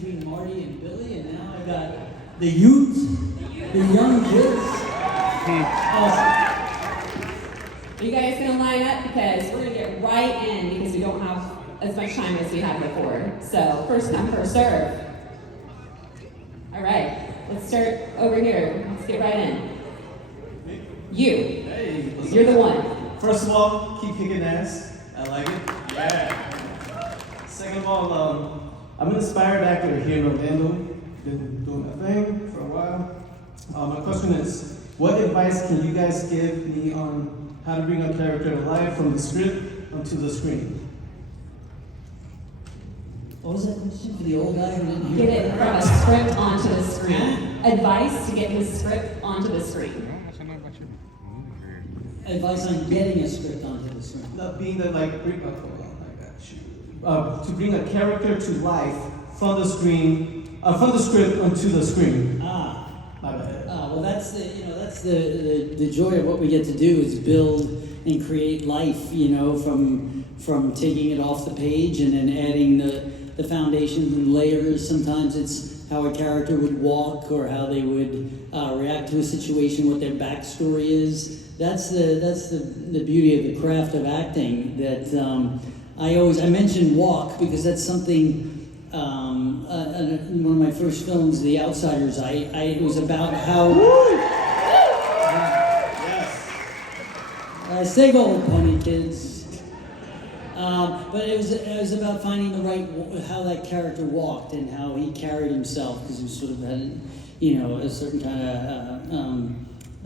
between Marty and Billy, and now I got the youth, the young kids. Awesome. Are you guys gonna line up? Because we're gonna get right in because we don't have as much time as we had before. So first come, first serve. All right, let's start over here. Let's get right in. You. Hey, You're the one. First of all, keep kicking ass. I like it. Yeah. Second of all, I'm an inspired actor here in Orlando. Been doing my thing for a while. My question is, what advice can you guys give me on how to bring a character to life from the script onto the screen? What was that question for the old guy who didn't hear? Get it from a script onto the screen. Advice to get his script onto the screen. Advice on getting a script onto the screen. Not being the to bring a character to life from the screen, from the script onto the screen. My bad. Well, that's the joy of what we get to do is build and create life, from taking it off the page and then adding the foundations and layers. Sometimes it's how a character would walk or how they would react to a situation, what their backstory is. That's the beauty of the craft of acting. That I mention walk because that's something. In one of my first films, The Outsiders, it was about how. Yes. Stay gold, pony kids. But it was about finding the right how that character walked and how he carried himself because he sort of had a certain kind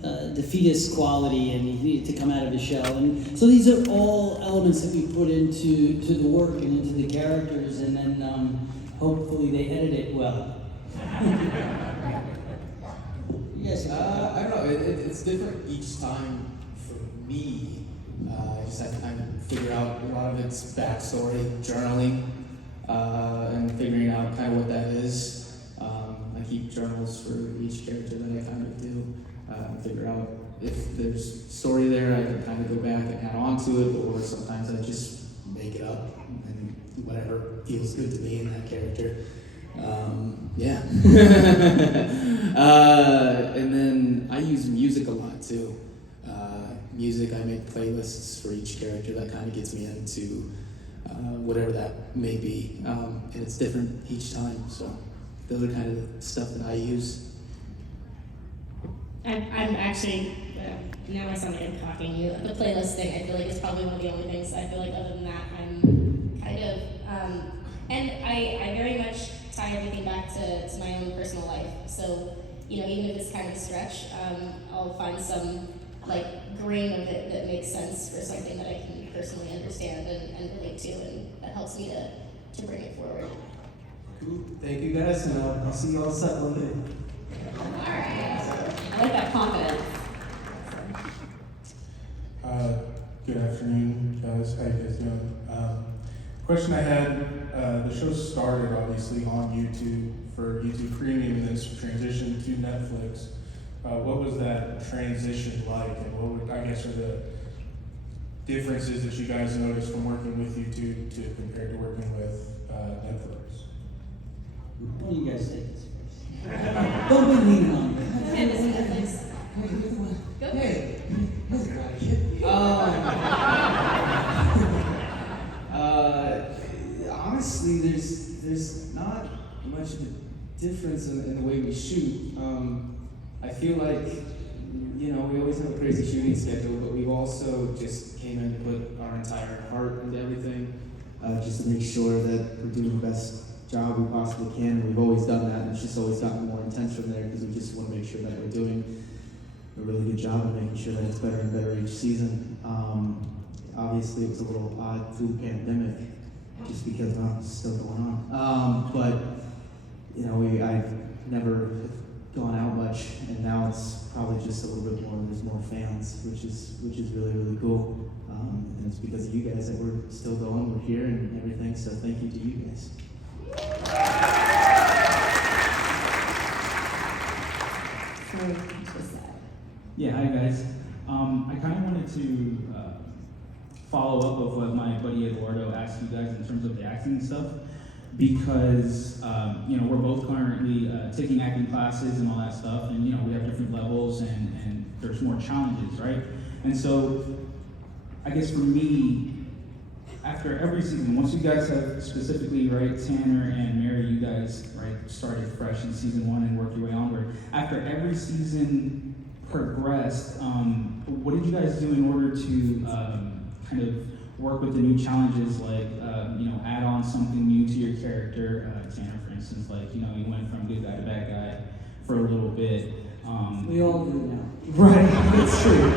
of defeatist quality and he needed to come out of his shell. And so these are all elements that we put into the work and into the characters, and then hopefully they edit it well. Yes, I don't know. It's different each time for me. I just have to kind of figure out a lot of its backstory, journaling, and figuring out kind of what that is. I keep journals for each character that I kind of do. Figure out if there's story there, I can kind of go back and add on to it, or sometimes I just make it up and whatever feels good to me in that character. Yeah. And then I use music a lot too. Music, I make playlists for each character that kind of gets me into whatever that may be. And it's different each time, so those are kind of the stuff that I use. I'm actually, now I sound like I'm copying you. The playlist thing, I feel like is probably one of the only things. I feel like other than that, I'm kind of, and I very much tie everything back to my own personal life. So, even if it's kind of a stretch, I'll find some grain of it that makes sense for something that I can personally understand and relate to, and that helps me to bring it forward. Cool. Thank you guys, and I'll see you all set one day. All right. I like that confidence. Good afternoon, guys. How you guys doing? Question I had, the show started obviously on YouTube for YouTube Premium and then transitioned to Netflix. What was that transition like, and what would, I guess, are the differences that you guys noticed from working with YouTube to compared to working with Netflix? What do you guys say this first? Don't be leaning on me. And is Netflix? Go for it. Honestly, there's not much of a difference in the way we shoot. I feel like, we always have a crazy shooting schedule, but we've also just came in to put our entire heart into everything, just to make sure that we're doing the best job we possibly can. And we've always done that, and it's just always gotten more intense from there because we just want to make sure that we're doing a really good job of making sure that it's better and better each season. Obviously, it was a little odd through the pandemic, just because it's still going on. But I've never gone out much, and now it's probably just a little bit more. There's more fans, which is really, really cool. And it's because of you guys that we're still going. We're here and everything. So thank you to you guys. Yeah, hi guys. I kind of wanted to follow up with what my buddy Eduardo asked you guys in terms of the acting stuff, because you know, we're both currently taking acting classes and all that stuff, and you know, we have different levels, and there's more challenges, right? And so, I guess for me, after every season, once you guys have specifically, right, Tanner and Mary, you guys, right, started fresh in season 1 and worked your way onward. After every season progressed, what did you guys do in order to kind of work with the new challenges, like, you know, add on something new to your character? Tanner, for instance, like, you know, you went from good guy to bad guy for a little bit. We all do now. Right, it's true.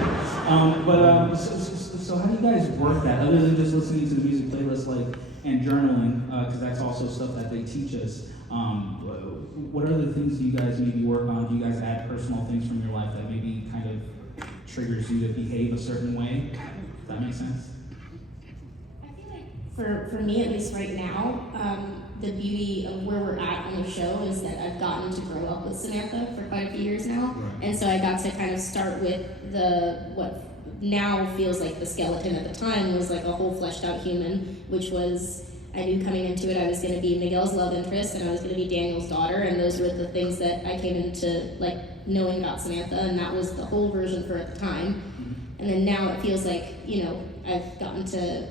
So how do you guys work that, other than just listening to the music playlist, like, and journaling, because that's also stuff that they teach us. What other things do you guys maybe work on? Do you guys add personal things from your life that maybe kind of triggers you to behave a certain way? Does that make sense? I feel like for me, at least right now, the beauty of where we're at on the show is that I've gotten to grow up with Samantha for quite a few years now. Right. And so I got to kind of start with what now feels like the skeleton. At the time was like a whole fleshed out human, which was, I knew coming into it I was going to be Miguel's love interest and I was going to be Daniel's daughter, and those were the things that I came into like knowing about Samantha, and that was the whole version for at the time. And then now it feels like, you know, I've gotten to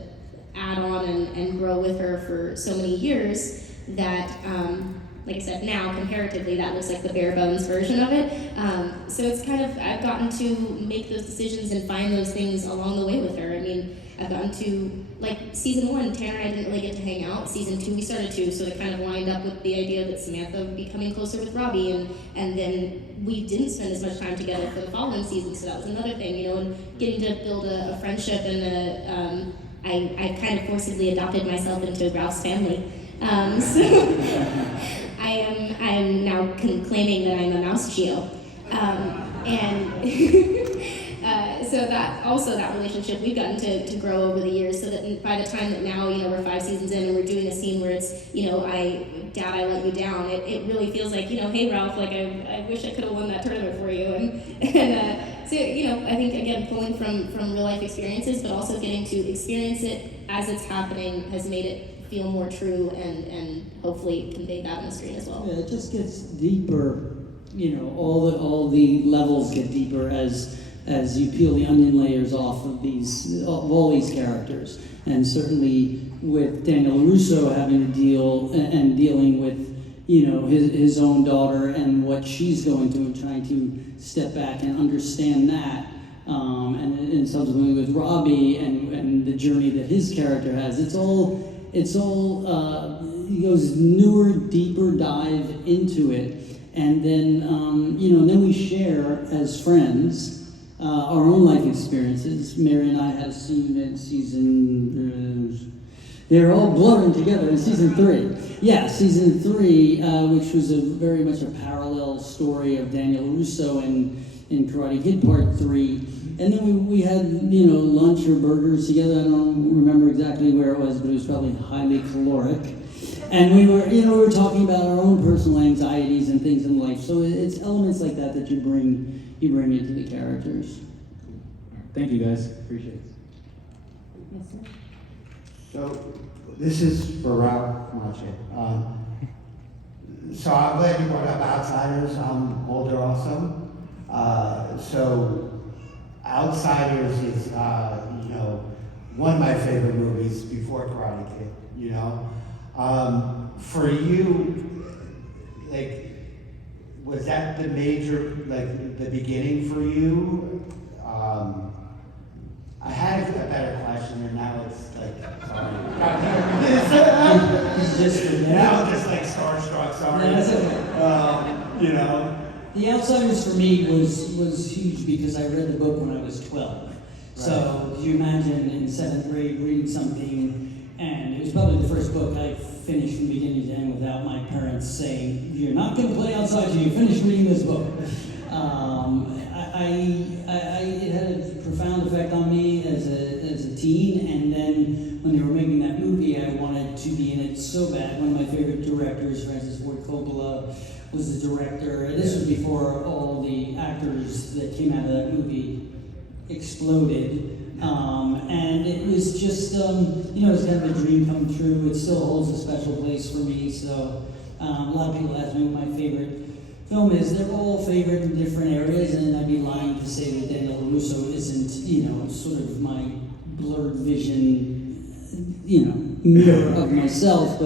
add on and grow with her for so many years that, like I said, now comparatively that looks like the bare bones version of it. So it's kind of, I've gotten to make those decisions and find those things along the way with her. I mean, I've gotten to, like, season 1, Tanner and I didn't really get to hang out. Season 2, we started to, so it kind of lined up with the idea that Samantha would be coming closer with Robbie, and then we didn't spend as much time together for the following season, so that was another thing, you know, and getting to build a friendship and I kind of forcibly adopted myself into Ralph's family. So I am now claiming that I'm a Macchio. So that relationship we've gotten to grow over the years, so that by the time that now, you know, we're 5 seasons in and we're doing a scene where it's, you know, Dad, I let you down, it really feels like, you know, hey Ralph, like I wish I could have won that tournament for you, and so, you know, I think again pulling from real life experiences, but also getting to experience it as it's happening has made it feel more true and hopefully convey that on the screen as well. Yeah, it just gets deeper, you know, all the levels get deeper as you peel the onion layers off of all these characters. And certainly with Daniel Russo having to dealing with, you know, his own daughter and what she's going through and trying to step back and understand that. And subsequently with Robbie and the journey that his character has, it's all he goes newer, deeper dive into it, and then you know, and then we share as friends our own life experiences. Mary and I had a scene in season. They're all blurring together in season 3. Yeah, season 3, which was very much a parallel story of Daniel Russo in Karate Kid Part 3. And then we had, you know, lunch or burgers together. I don't remember exactly where it was, but it was probably highly caloric. And we were talking about our own personal anxieties and things in life. So it's elements like that that you bring into the characters. Thank you guys, appreciate it. Yes, sir. So this is for Ralph Macchio. So I'm glad you brought up Outsiders. I'm older also. So Outsiders is, you know, one of my favorite movies before Karate Kid, you know. For you, like, was that the major, like, the beginning for you? I had a better question, and now it's like, sorry. Now I'm just like starstruck, sorry. No, that's okay. You know. The Outsiders for me was huge because I read the book when I was 12. Right. So could you imagine in 7th grade reading something, and it was probably the first book I finished from beginning to end without my parents saying, "You're not going to play outside till you finish reading this book." It had a profound effect on me as a teen, and then when they were making that movie, I wanted to be in it so bad. One of my favorite directors, Francis Ford Coppola, was the director. This was before all the actors that came out of that movie exploded. And it was just, you know, it's kind of a dream come true. It still holds a special place for me. So A lot of people ask me what my favorite film is. They're all favorite in different areas, and I'd be lying to say that Daniel LaRusso isn't, sort of my blurred vision, mirror of myself.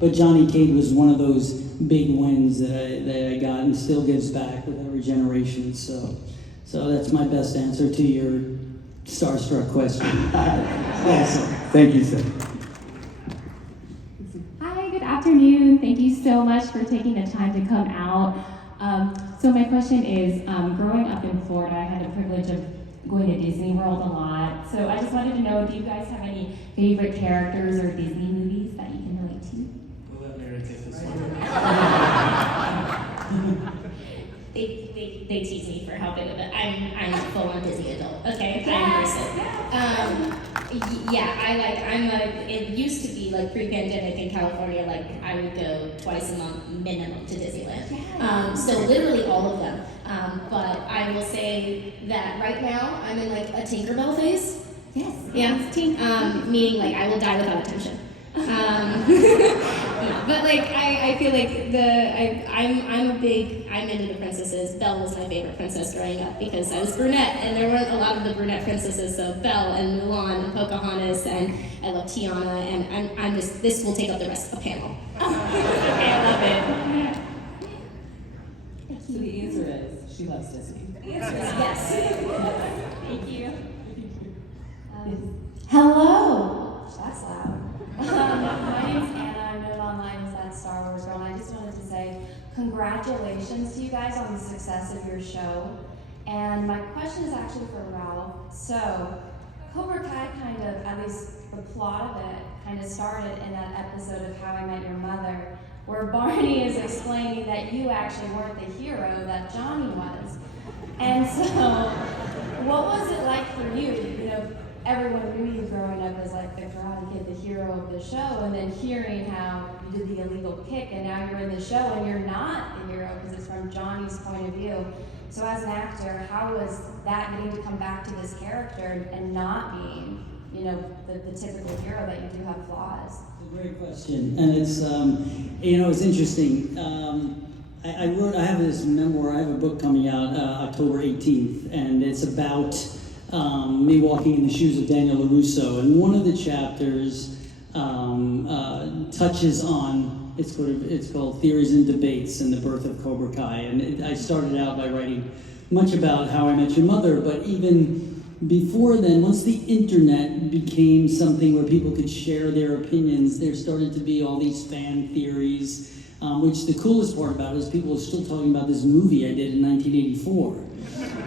But Johnny Cage was one of those big wins that I got, and still gives back with every generation. So that's my best answer to your starstruck question. Awesome. Thank you, sir. Hi, good afternoon. Thank you so much for taking the time to come out. So my question is, growing up in Florida, I had the privilege of going to Disney World a lot. So I just wanted to know, do you guys have any favorite characters or Disney movies that you can relate to? We'll let Mary take this one. They tease me for how big of it. I'm a full-on Disney adult. Okay, I embrace it. It used to be like pre-pandemic in California, like I would go twice a month minimum to Disneyland. So literally all of them. But I will say that right now I'm in like a Tinkerbell phase. Yes. Yeah. Meaning like I will die without attention. But like I feel like I'm into the princesses. Belle was my favorite princess growing up because I was brunette, and there weren't a lot of the brunette princesses. So Belle and Mulan and Pocahontas, and I love Tiana, and I'm just, this will take up the rest of the panel. I love it. So the answer is she loves Disney. Yes. Thank you. Hello. That's loud. My name's Anna. I'm known online as that Star Wars girl, and I just wanted to say congratulations to you guys on the success of your show. And my question is actually for Ralph. So, Cobra Kai kind of, at least the plot of it, kind of started in that episode of How I Met Your Mother, where Barney is explaining that you actually weren't the hero that Johnny was. And so, what was it like for you? Everyone knew you growing up as like the Karate Kid, the hero of the show, and then hearing how you did the illegal kick, and now you're in the show and you're not the hero because it's from Johnny's point of view. So as an actor, how was that getting to come back to this character and not being, the typical hero that you do have flaws? It's a great question, and it's it's interesting. I have this memoir. I have a book coming out October 18th, and it's about me walking in the shoes of Daniel LaRusso, and one of the chapters touches on, it's called Theories and Debates and the Birth of Cobra Kai, and I started out by writing much about How I Met Your Mother, but even before then, once the internet became something where people could share their opinions, there started to be all these fan theories, which the coolest part about it is people are still talking about this movie I did in 1984.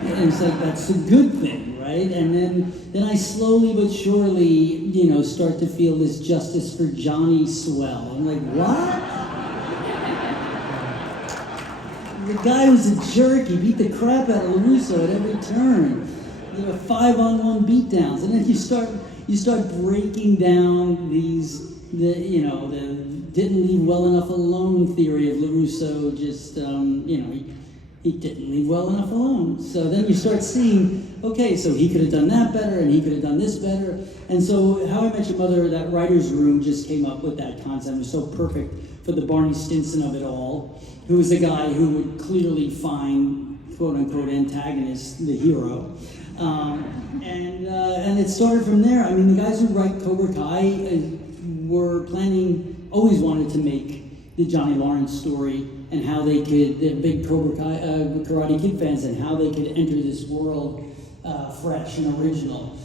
And it's like, that's a good thing, right? And then I slowly but surely, start to feel this justice for Johnny swell. I'm like, what? The guy was a jerk. He beat the crap out of LaRusso at every turn. There were 5-on-1 beatdowns, and then you start breaking down the didn't leave well enough alone theory of LaRusso. Just he didn't leave well enough alone. So then you start seeing, okay, so he could have done that better, and he could have done this better. And so How I Met Your Mother, that writer's room just came up with that concept. It was so perfect for the Barney Stinson of it all, who was the guy who would clearly find, quote-unquote, antagonist, the hero. And it started from there. I mean, the guys who write Cobra Kai were always wanted to make the Johnny Lawrence story, and how they're big Cobra Kai, Karate Kid fans, and how they could enter this world fresh and original.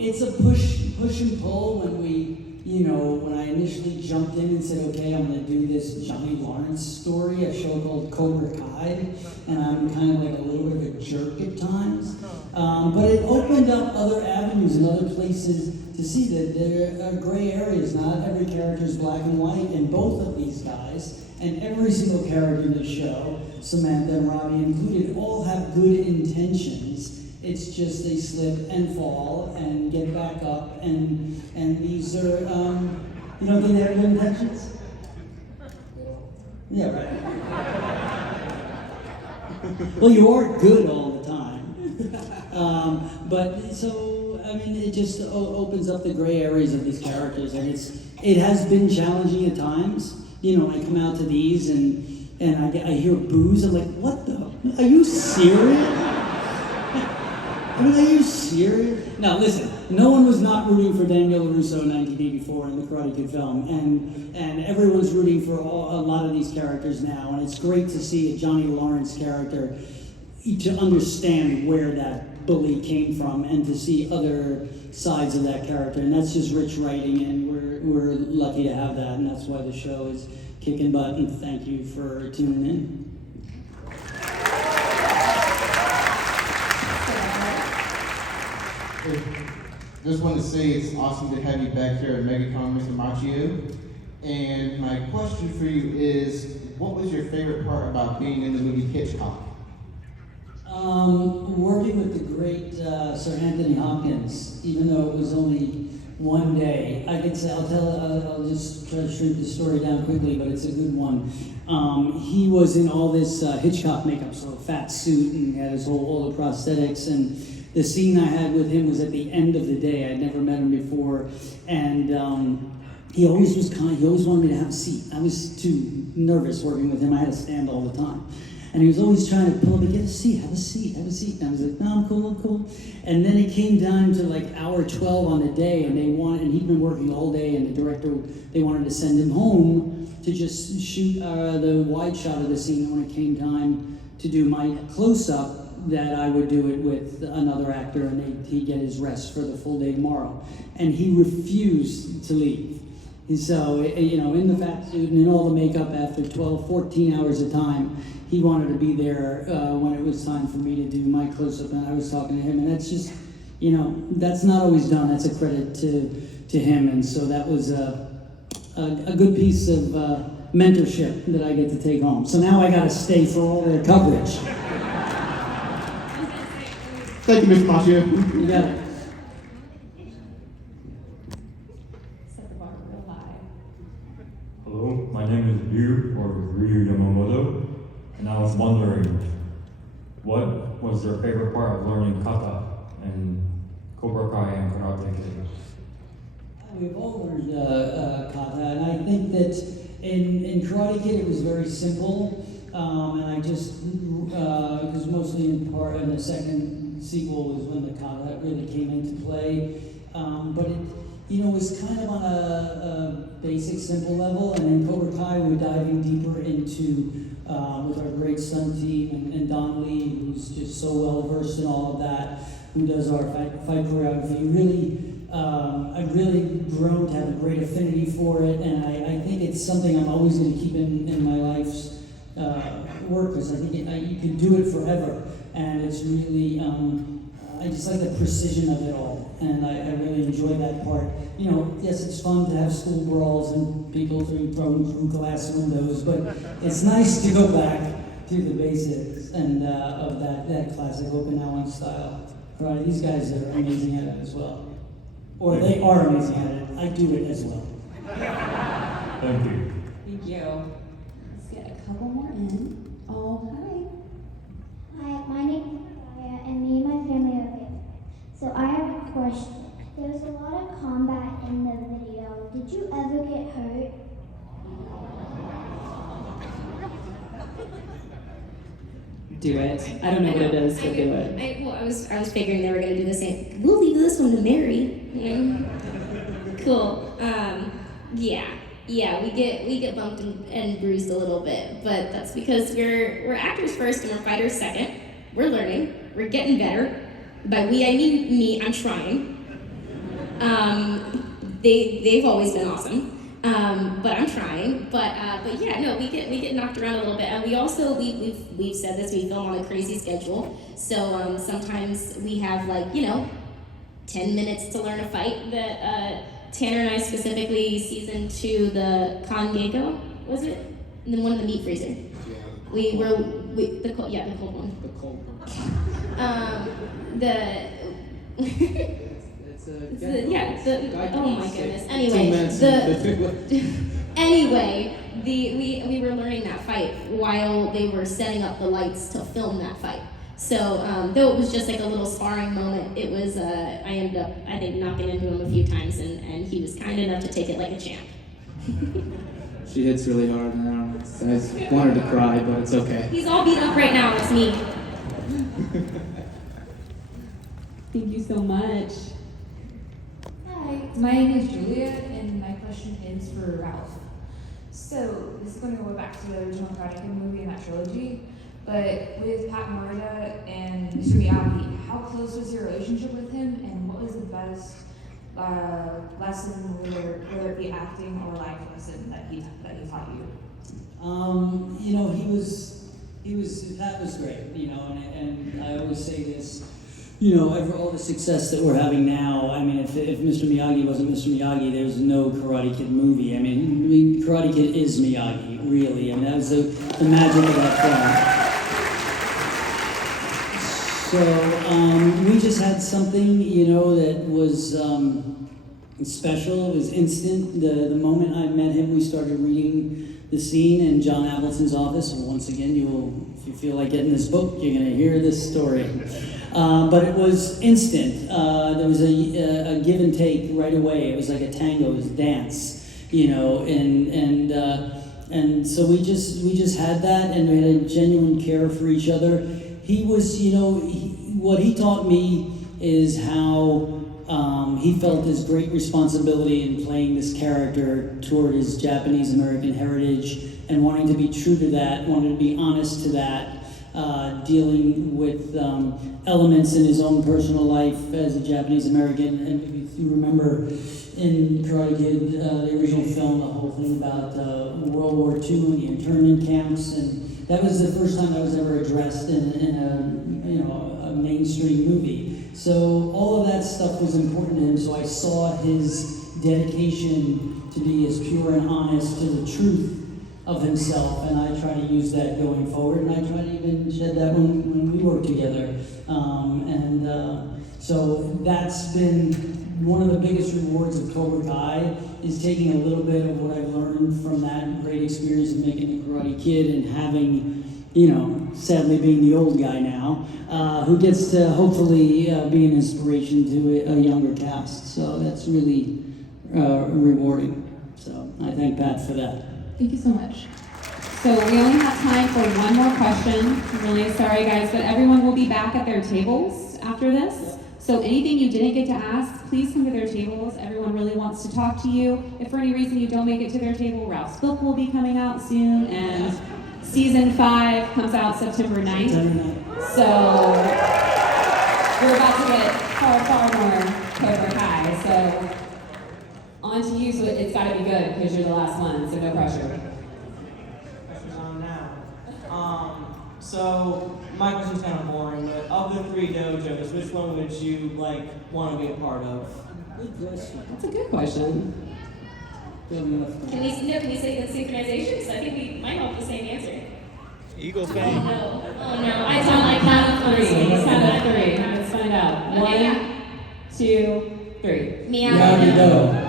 It's a push and pull when I initially jumped in and said, okay, I'm going to do this Johnny Lawrence story, a show called Cobra Kai, and I'm kind of like a little bit of a jerk at times. But it opened up other avenues and other places to see that there are gray areas. Not every character is black and white, and both of these guys, and every single character in the show, Samantha and Robbie included, all have good intentions. It's just they slip and fall and get back up, and these are, you don't think they have good intentions? Yeah, right. Well, you are good all the time. But so, I mean, it just opens up the gray areas of these characters, and it has been challenging at times. I come out to these and I hear boos. I'm like, what the? Are you serious? I mean, are you serious? Now, listen, no one was not rooting for Daniel LaRusso in 1984 in the Karate Kid film, and everyone's rooting for a lot of these characters now, and it's great to see a Johnny Lawrence character to understand where that bully came from and to see other sides of that character, and that's just rich writing, and we're lucky to have that, and that's why the show is kicking butt, and thank you for tuning in. Just want to say it's awesome to have you back here at MEGACON, Mr. Macchio. And my question for you is, what was your favorite part about being in the movie Hitchcock? Working with the great Sir Anthony Hopkins, even though it was only one day, I could say, I'll just try to shrink the story down quickly, but it's a good one. He was in all this Hitchcock makeup, so a fat suit, and he had all the prosthetics, and the scene I had with him was at the end of the day. I'd never met him before, and he always was kind. He always wanted me to have a seat. I was too nervous working with him. I had to stand all the time, and he was always trying to pull me, get a seat, have a seat, have a seat. And I was like, no, I'm cool. And then it came down to like hour 12 on the day, and he'd been working all day, and the director, they wanted to send him home to just shoot the wide shot of the scene. And when it came time to do my close-up, that I would do it with another actor, and he'd get his rest for the full day tomorrow. And he refused to leave. And so, in the fat suit and in all the makeup, after 12, 14 hours of time, he wanted to be there when it was time for me to do my close-up, and I was talking to him, and that's just, that's not always done. That's a credit to him, and so that was a good piece of mentorship that I get to take home. So now I got to stay for all their coverage. Thank you, Mr. Macchio. You got it. Set the bar real high. Hello, my name is Ryu Yamamoto, and I was wondering, what was your favorite part of learning kata and Cobra and Karate Kid? We've all learned kata, and I think that in Karate Kid it was very simple, and I just, because mostly in the second sequel was when the kata really came into play, but it was kind of on a basic, simple level, and in Cobra Kai we're diving deeper into, with our great stunt team, and Don Lee, who's just so well versed in all of that, who does our fight choreography. I've really grown to have a great affinity for it, and I think it's something I'm always going to keep in my life's work, because I think you can do it forever, and it's really, I just like the precision of it all, and I really enjoy that part. Yes, it's fun to have school brawls and people being thrown through glass windows, but it's nice to go back to the basics and of that classic Okinawan style. Right, these guys are amazing at it as well. Or they are amazing at it. I do it as well. Thank you. Thank you. Let's get a couple more in. Oh, hi. Hi, my name is Maya, and me and my family are here. So I have a question. There was a lot of combat in the video. Did you ever get hurt? Do it. I don't know what it is, but do it. I was figuring they were gonna do the same. We'll leave this one to Mary. Cool. Yeah, we get bumped and bruised a little bit, but that's because we're actors first and we're fighters second. We're learning. We're getting better. By we, I mean me. I'm trying. They've always been awesome, but I'm trying. But yeah, no, we get knocked around a little bit, and we also we've said this. We film on a crazy schedule, so sometimes we have 10 minutes to learn a fight. That Tanner and I specifically season 2, the Con-Gecko, was it? And then one in the meat freezer. Yeah. The cold one. The cold one. Oh my goodness. Anyway, we were learning that fight while they were setting up the lights to film that fight. So though it was just like a little sparring moment, it was I ended up knocking into him a few times, and he was kind enough to take it like a champ. She hits really hard, and I just want her to cry, but it's okay. He's all beat up right now. It's me. Thank you so much. Hi, my name is Julia, and my question is for Ralph. So, this is going to go back to the original Karate Kid movie and that trilogy, but with Pat Morita and Mr. Miyagi, how close was your relationship with him, and what was the best lesson, whether it be acting or life lesson, that he taught you? You know, that was great, you know, and I always say this, you know, all the success that we're having now, I mean, if Mr. Miyagi wasn't Mr. Miyagi, there's no Karate Kid movie. I mean, Karate Kid is Miyagi, really. I mean, that was the magic of that film. So, we just had something, you know, that was special. It was instant. The moment I met him, we started reading the scene in John Avildsen's office. And once again, if you feel like getting this book, you're going to hear this story. But it was instant. There was a give and take right away. It was like a tango, it was a dance, you know, and so we just had that, and we had a genuine care for each other. He was, you know, what he taught me is how he felt this great responsibility in playing this character toward his Japanese American heritage and wanting to be true to that, wanting to be honest to that. Dealing with elements in his own personal life as a Japanese American. And if you remember in Karate Kid, the original film, the whole thing about World War II and the internment camps, and that was the first time that was ever addressed in a mainstream movie. So all of that stuff was important to him, so I saw his dedication to be as pure and honest to the truth of himself, and I try to use that going forward, and I try to even shed that when we work together. So that's been one of the biggest rewards of Cobra Kai, is taking a little bit of what I've learned from that great experience of making the Karate Kid and having, you know, sadly being the old guy now, who gets to hopefully be an inspiration to a younger cast. So that's really rewarding. So I thank Pat for that. Thank you so much. So we only have time for one more question. I'm really sorry, guys, but everyone will be back at their tables after this. So anything you didn't get to ask, please come to their tables. Everyone really wants to talk to you. If for any reason you don't make it to their table, Ralph's book will be coming out soon, and season 5 comes out September 9th. So we're about to get far, far more Cobra Kai. So on to you, so it's got to be good because you're the last one, so no pressure. Pressure's on now. So my question's kind of boring, but of the 3 dojos, which one would you want to be a part of? Good question. That's a good question. Can we say the synchronization? Because I think we might all have the same answer. Eagles Oh fan. no. Oh no. I don't like count of 3. Let's count of 3. Let's find out. Okay, 1, 2, 3. Miyagi-Do.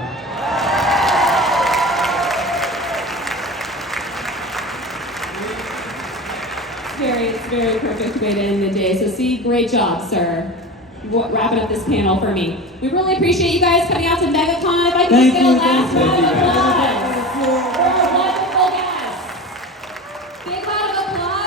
It's very perfect way to end the day. So see, great job, sir. Wrapping up this panel for me. We really appreciate you guys coming out to MEGACon. If I can just get a last round of applause.